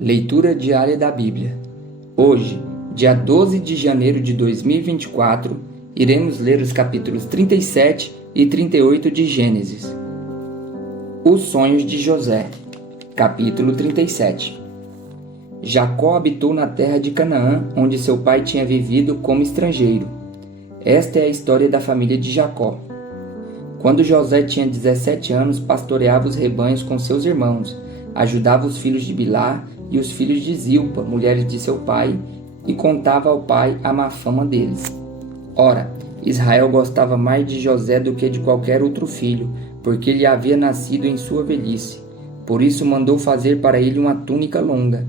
Leitura diária da Bíblia. Hoje, dia 12 de janeiro de 2024, iremos ler os capítulos 37 e 38 de Gênesis. Os sonhos de José. Capítulo 37. Jacó habitou na terra de Canaã, onde seu pai tinha vivido como estrangeiro. Esta é a história da família de Jacó. Quando José tinha 17 anos, pastoreava os rebanhos com seus irmãos, ajudava os filhos de Bilá e os filhos de Zilpa, mulheres de seu pai, e contava ao pai a má fama deles. Ora, Israel gostava mais de José do que de qualquer outro filho, porque ele havia nascido em sua velhice. Por isso mandou fazer para ele uma túnica longa.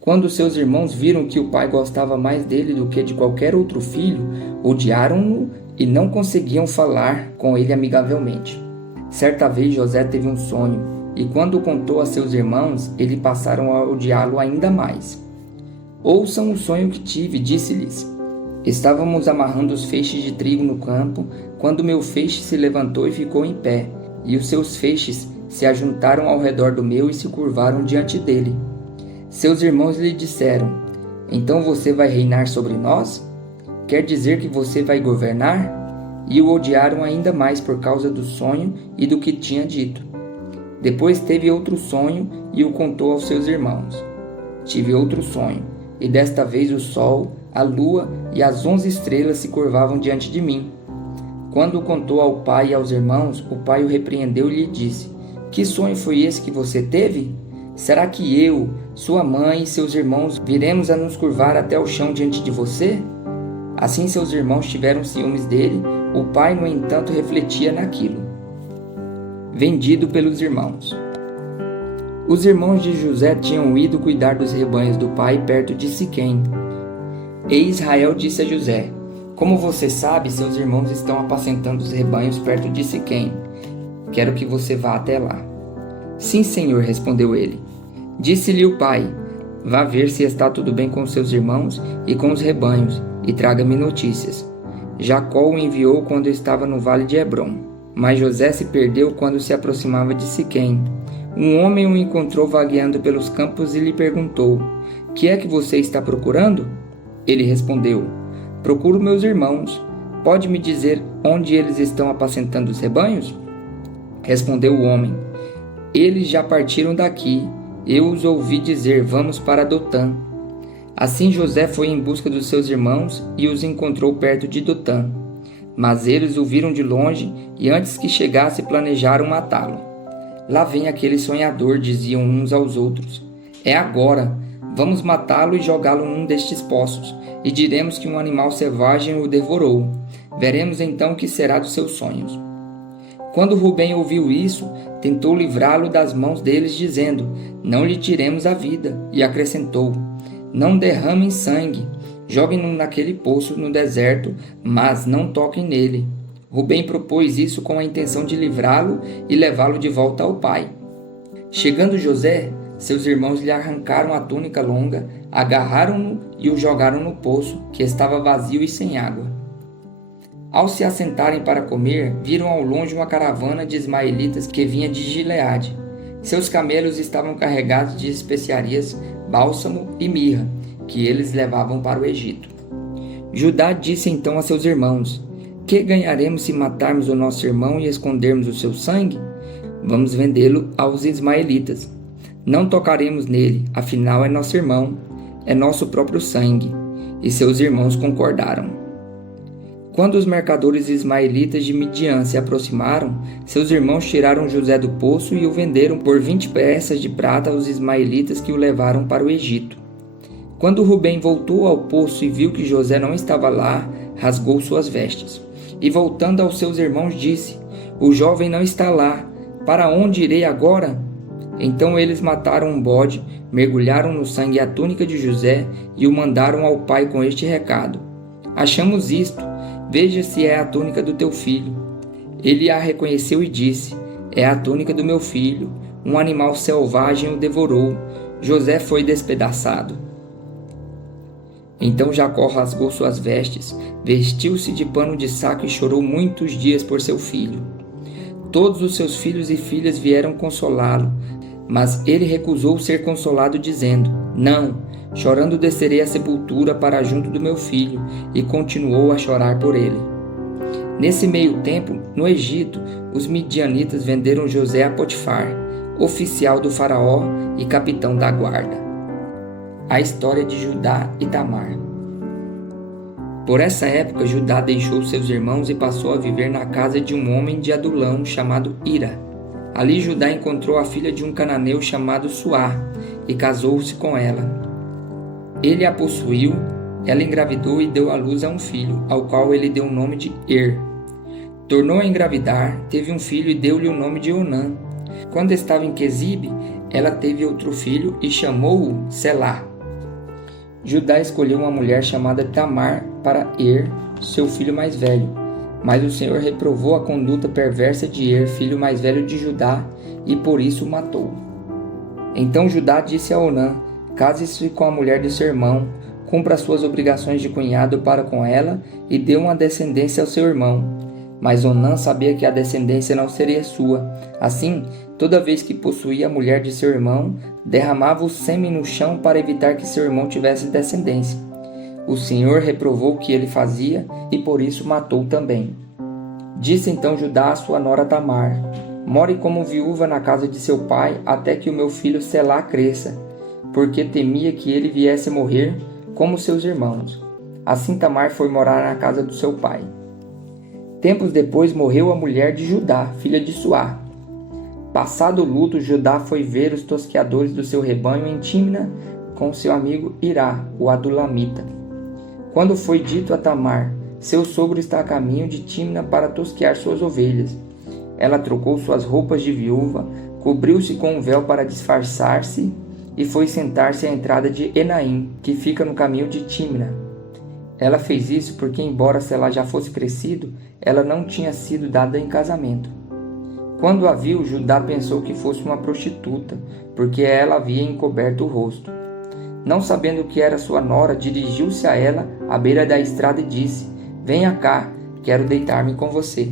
Quando seus irmãos viram que o pai gostava mais dele do que de qualquer outro filho, odiaram-no e não conseguiam falar com ele amigavelmente. Certa vez José teve um sonho, e quando contou a seus irmãos, eles passaram a odiá-lo ainda mais. Ouçam o sonho que tive, disse-lhes. Estávamos amarrando os feixes de trigo no campo, quando meu feixe se levantou e ficou em pé, e os seus feixes se ajuntaram ao redor do meu e se curvaram diante dele. Seus irmãos lhe disseram, então você vai reinar sobre nós? Quer dizer que você vai governar? E o odiaram ainda mais por causa do sonho e do que tinha dito. Depois teve outro sonho e o contou aos seus irmãos. Tive outro sonho, e desta vez o sol, a lua e as 11 estrelas se curvavam diante de mim. Quando o contou ao pai e aos irmãos, o pai o repreendeu e lhe disse, que sonho foi esse que você teve? Será que eu, sua mãe e seus irmãos viremos a nos curvar até o chão diante de você? Assim seus irmãos tiveram ciúmes dele, o pai, no entanto, refletia naquilo. Vendido pelos irmãos. Os irmãos de José tinham ido cuidar dos rebanhos do pai perto de Siquém. E Israel disse a José, como você sabe, seus irmãos estão apacentando os rebanhos perto de Siquém. Quero que você vá até lá. Sim, senhor, respondeu ele. Disse-lhe o pai, vá ver se está tudo bem com seus irmãos e com os rebanhos, e traga-me notícias. Jacó o enviou quando estava no vale de Hebrom. Mas José se perdeu quando se aproximava de Siquém. Um homem o encontrou vagueando pelos campos e lhe perguntou, que é que você está procurando? Ele respondeu, procuro meus irmãos. Pode me dizer onde eles estão apacentando os rebanhos? Respondeu o homem, eles já partiram daqui. Eu os ouvi dizer, vamos para Dotã. Assim José foi em busca dos seus irmãos e os encontrou perto de Dotã. Mas eles o viram de longe e antes que chegasse planejaram matá-lo. Lá vem aquele sonhador, diziam uns aos outros. É agora, vamos matá-lo e jogá-lo num destes poços, e diremos que um animal selvagem o devorou. Veremos então o que será dos seus sonhos. Quando Rubem ouviu isso, tentou livrá-lo das mãos deles, dizendo, não lhe tiremos a vida, e acrescentou, não derramem sangue, joguem-no naquele poço no deserto, mas não toquem nele. Rubem propôs isso com a intenção de livrá-lo e levá-lo de volta ao pai. Chegando José, seus irmãos lhe arrancaram a túnica longa, agarraram-no e o jogaram no poço, que estava vazio e sem água. Ao se assentarem para comer, viram ao longe uma caravana de ismaelitas que vinha de Gileade. Seus camelos estavam carregados de especiarias, bálsamo e mirra, que eles levavam para o Egito. Judá disse então a seus irmãos, que ganharemos se matarmos o nosso irmão e escondermos o seu sangue? Vamos vendê-lo aos ismaelitas. Não tocaremos nele, afinal é nosso irmão, é nosso próprio sangue. E seus irmãos concordaram. Quando os mercadores ismaelitas de Midian se aproximaram, seus irmãos tiraram José do poço e o venderam por 20 peças de prata aos ismaelitas que o levaram para o Egito. Quando Rubem voltou ao poço e viu que José não estava lá, rasgou suas vestes. E voltando aos seus irmãos disse, o jovem não está lá, para onde irei agora? Então eles mataram um bode, mergulharam no sangue a túnica de José e o mandaram ao pai com este recado. Achamos isto, veja se é a túnica do teu filho. Ele a reconheceu e disse, é a túnica do meu filho, um animal selvagem o devorou, José foi despedaçado. Então Jacó rasgou suas vestes, vestiu-se de pano de saco e chorou muitos dias por seu filho. Todos os seus filhos e filhas vieram consolá-lo, Mas ele recusou ser consolado, dizendo: Não, chorando descerei à sepultura para junto do meu filho, e continuou a chorar por ele. Nesse meio tempo, no Egito, os midianitas venderam José a Potifar, oficial do faraó e capitão da guarda. A história de Judá e Tamar. Por essa época, Judá deixou seus irmãos e passou a viver na casa de um homem de Adulão chamado Ira. Ali Judá encontrou a filha de um cananeu chamado Suá e casou-se com ela. Ele a possuiu, ela engravidou e deu à luz a um filho, ao qual ele deu o nome de Tornou a engravidar, teve um filho e deu-lhe o nome de Onã. Quando estava em Quezibe, ela teve outro filho e chamou-o Selá. Judá escolheu uma mulher chamada Tamar para seu filho mais velho. Mas o Senhor reprovou a conduta perversa de filho mais velho de Judá, e por isso o matou. Então Judá disse a Onã: Case-se com a mulher de seu irmão, cumpra suas obrigações de cunhado para com ela e dê uma descendência ao seu irmão. Mas Onã sabia que a descendência não seria sua. Assim, toda vez que possuía a mulher de seu irmão, derramava o sêmen no chão para evitar que seu irmão tivesse descendência. O Senhor reprovou o que ele fazia e por isso matou também. Disse então Judá à sua nora Tamar: More como viúva na casa de seu pai até que o meu filho Selá cresça, porque temia que ele viesse a morrer como seus irmãos. Assim Tamar foi morar na casa do seu pai. Tempos depois morreu a mulher de Judá, filha de Suá. Passado o luto, Judá foi ver os tosqueadores do seu rebanho em Tímna com seu amigo Irá, o Adulamita. Quando foi dito a Tamar: Seu sogro está a caminho de Tímna para tosquear suas ovelhas, ela trocou suas roupas de viúva, cobriu-se com um véu para disfarçar-se e foi sentar-se à entrada de Enaim, que fica no caminho de Tímna. Ela fez isso porque, embora Selá já fosse crescido, ela não tinha sido dada em casamento. Quando a viu, Judá pensou que fosse uma prostituta, porque ela havia encoberto o rosto. Não sabendo que era sua nora, dirigiu-se a ela à beira da estrada e disse: Venha cá, quero deitar-me com você.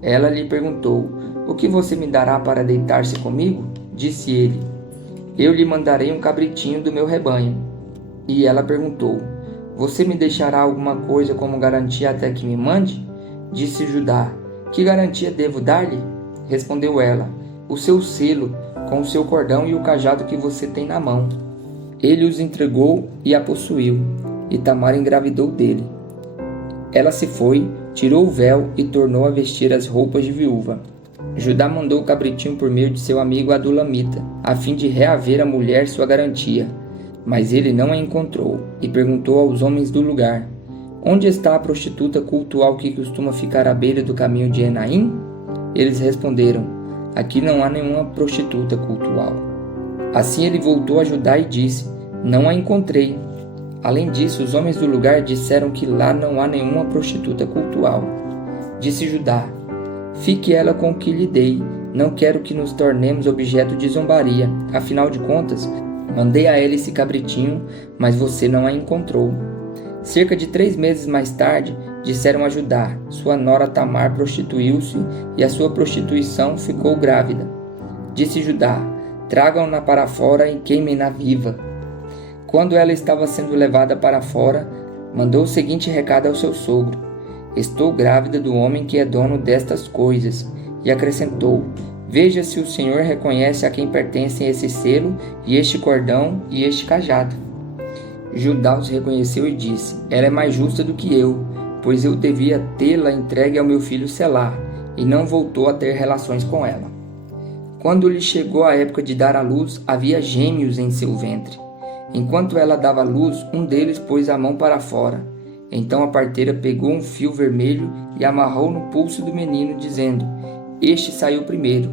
Ela lhe perguntou: O que você me dará para deitar-se comigo? Disse ele: Eu lhe mandarei um cabritinho do meu rebanho. E ela perguntou: Você me deixará alguma coisa como garantia até que me mande? Disse Judá: Que garantia devo dar-lhe? Respondeu ela: O seu selo, com o seu cordão e o cajado que você tem na mão. Ele os entregou e a possuiu, e Tamar engravidou dele. Ela se foi, tirou o véu e tornou a vestir as roupas de viúva. Judá mandou o cabritinho por meio de seu amigo Adulamita, a fim de reaver a mulher sua garantia. Mas ele não a encontrou, e perguntou aos homens do lugar: Onde está a prostituta cultual que costuma ficar à beira do caminho de Enaim? Eles responderam: Aqui não há nenhuma prostituta cultual. Assim ele voltou a Judá e disse: Não a encontrei. Além disso, os homens do lugar disseram que lá não há nenhuma prostituta cultual. Disse Judá: Fique ela com o que lhe dei, não quero que nos tornemos objeto de zombaria. Afinal de contas, mandei a ela esse cabritinho, mas você não a encontrou. Cerca de 3 meses mais tarde, disseram a Judá: Sua nora Tamar prostituiu-se e a sua prostituição ficou grávida. Disse Judá: Tragam-na para fora e queimem-na viva. Quando ela estava sendo levada para fora, mandou o seguinte recado ao seu sogro: Estou grávida do homem que é dono destas coisas. E acrescentou: Veja se o Senhor reconhece a quem pertencem esse selo, e este cordão, e este cajado. Judá os reconheceu e disse: Ela é mais justa do que eu, pois eu devia tê-la entregue ao meu filho Selá, e não voltou a ter relações com ela. Quando lhe chegou a época de dar à luz, havia gêmeos em seu ventre. Enquanto ela dava à luz, um deles pôs a mão para fora. Então a parteira pegou um fio vermelho e amarrou no pulso do menino, dizendo: Este saiu primeiro.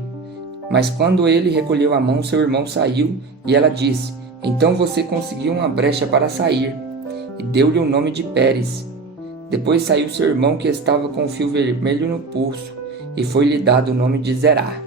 Mas quando ele recolheu a mão, seu irmão saiu, e ela disse: Então você conseguiu uma brecha para sair. E deu-lhe o nome de Pérez. Depois saiu seu irmão que estava com o fio vermelho no pulso, e foi-lhe dado o nome de Zerá.